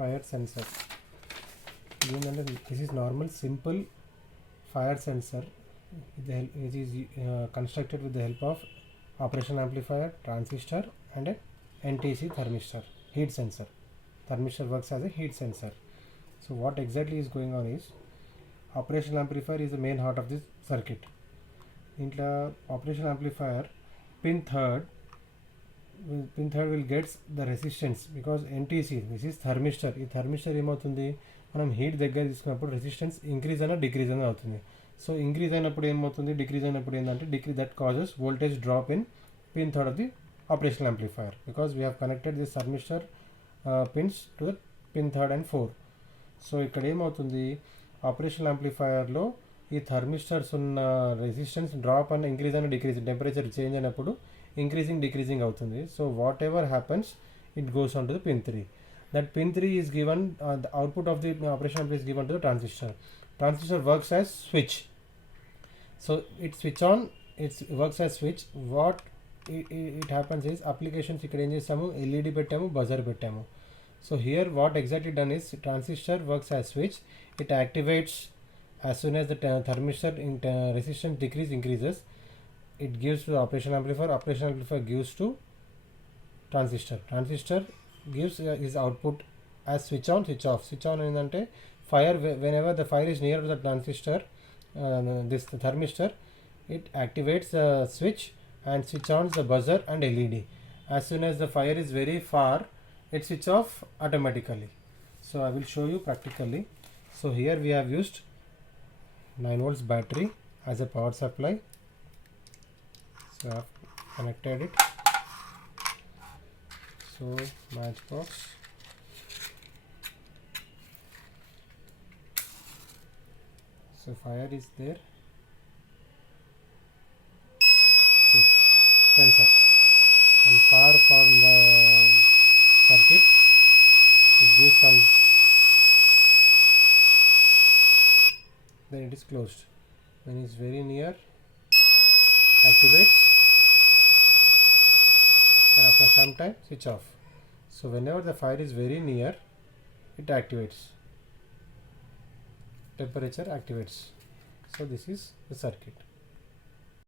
fire sensor. This is normal simple fire sensor which is constructed with the help of operational amplifier, transistor and a NTC thermistor, heat sensor. Thermistor works as a heat sensor. So what exactly is going on is, operational amplifier is the main heart of this circuit. Intla operational amplifier pin third will get the resistance, because NTC, this is thermistor. ఈ thermistor ఏమవుతుంది, మనం heat దగ్గర తీసుకున్నప్పుడు resistance increase అయినా decrease అయినా అవుతుంది. So increase అయినప్పుడు ఏమవుతుంది, డిక్రీజ్ అయినప్పుడు ఏంటంటే that causes voltage drop in pin third of the operational amplifier, because we have connected this thermistor pins to the pin 3rd and 4. So ఇక్కడ ఏమవుతుంది, ఆపరేషనల్ యాంప్లిఫైయర్లో ఈ థర్మిస్టర్స్ ఉన్న resistance drop and increase and decrease, temperature change అయినప్పుడు increasing decreasing అవుతుంది. So what ever happens it goes on to the pin 3. That pin 3 is given, the output of the operation amplifier is given to the transistor. Transistor works as switch. So it switch on, it works as switch. What it happens is, applications ఇక్కడ ఏం చేస్తాము, LED పెట్టాము, buzzer పెట్టాము. So here what exactly done is, transistor works as switch. It activates as soon as the thermistor resistance increases, it gives to the operational amplifier gives to transistor gives his output as switch on, switch off. Switch on ఏంటంటే fire, whenever the fire is near to the transistor, this thermistor, it activates the switch and switch on the buzzer and LED. As soon as the fire is very far, it switch off automatically. So I will show you practically. So here we have used 9 volts battery as a power supply. So I have connected it. So matchbox, so fire is there, sensor, and far from the circuit it gives some, then it is closed. When it is very near, activates, and after some time switch off. So whenever the fire is very near, it activates, temperature activates. So this is the circuit.